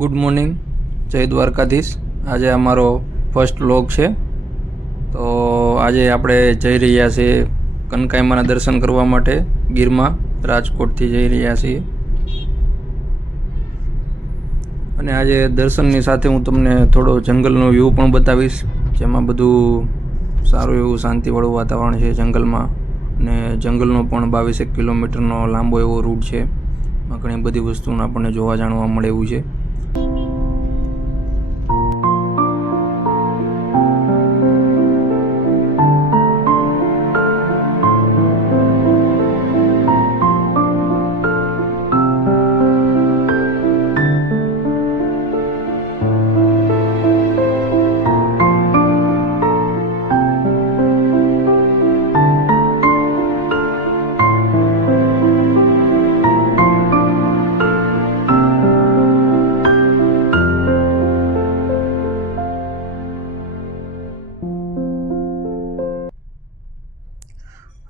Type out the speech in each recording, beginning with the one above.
Good morning, જય દ્વારકાધીશ। આજે અમારો ફર્સ્ટ વ્લોગ છે। તો આજે આપણે જઈ રહ્યા છીએ કનકાઈમાના દર્શન કરવા માટે ગીરમાં, રાજકોટથી જઈ રહ્યા છીએ। અને આજે દર્શનની સાથે હું તમને થોડો જંગલનો વ્યૂ પણ બતાવીશ, જેમાં બધું સારું એવું શાંતિવાળું વાતાવરણ છે જંગલમાં। અને જંગલનો પણ 22 કિલોમીટરનો લાંબો એવો રૂટ છે। ઘણી બધી વસ્તુઓ આપણને જોવા જાણવા મળે એવું છે।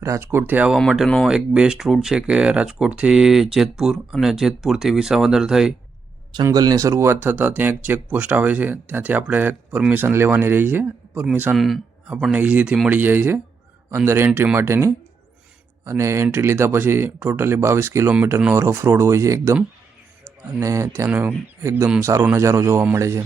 રાજકોટથી આવવા માટેનો એક બેસ્ટ રૂટ છે કે રાજકોટથી જેતપુર અને જેતપુરથી વિસાવદર થઈ જંગલની શરૂઆત થતાં ત્યાં એક ચેકપોસ્ટ આવે છે। ત્યાંથી આપણે પરમિશન લેવાની રહી છે। પરમિશન આપણને ઇઝીથી મળી જાય છે અંદર એન્ટ્રી માટેની। અને એન્ટ્રી લીધા પછી ટોટલી 22 કિલોમીટરનો રફ રોડ હોય છે એકદમ, અને ત્યાંનો એકદમ સારો નજારો જોવા મળે છે।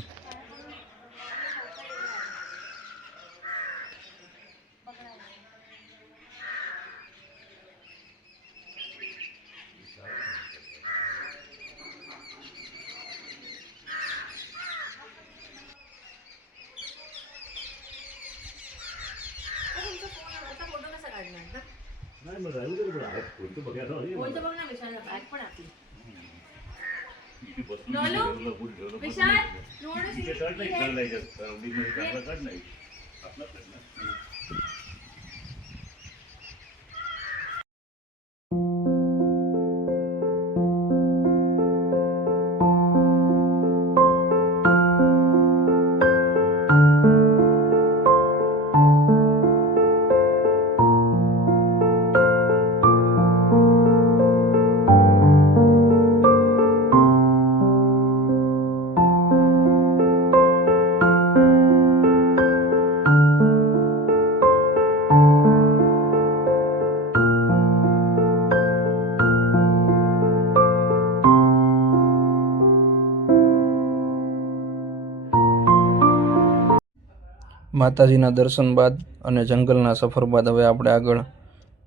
માતાજીના દર્શન બાદ અને જંગલના સફર બાદ હવે આપણે આગળ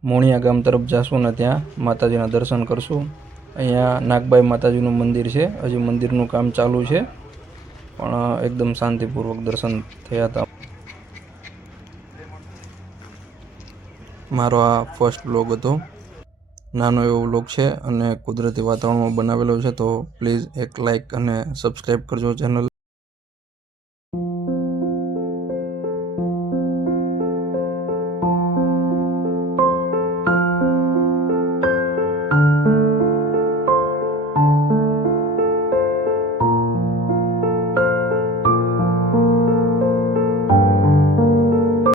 મોણિયા ગામ તરફ જઈશું ને ત્યાં માતાજીના દર્શન કરશું। અહીંયા નાગબાઈ માતાજીનું મંદિર છે, હજી મંદિરનું કામ ચાલુ છે, પણ એકદમ શાંતિપૂર્વક દર્શન થયા હતા। મારો આ ફર્સ્ટ વ્લોગ હતો, નાનો એવો વ્લોગ છે અને કુદરતી વાતાવરણમાં બનાવેલો છે। તો પ્લીઝ એક લાઇક અને સબસ્ક્રાઈબ કરજો ચેનલ।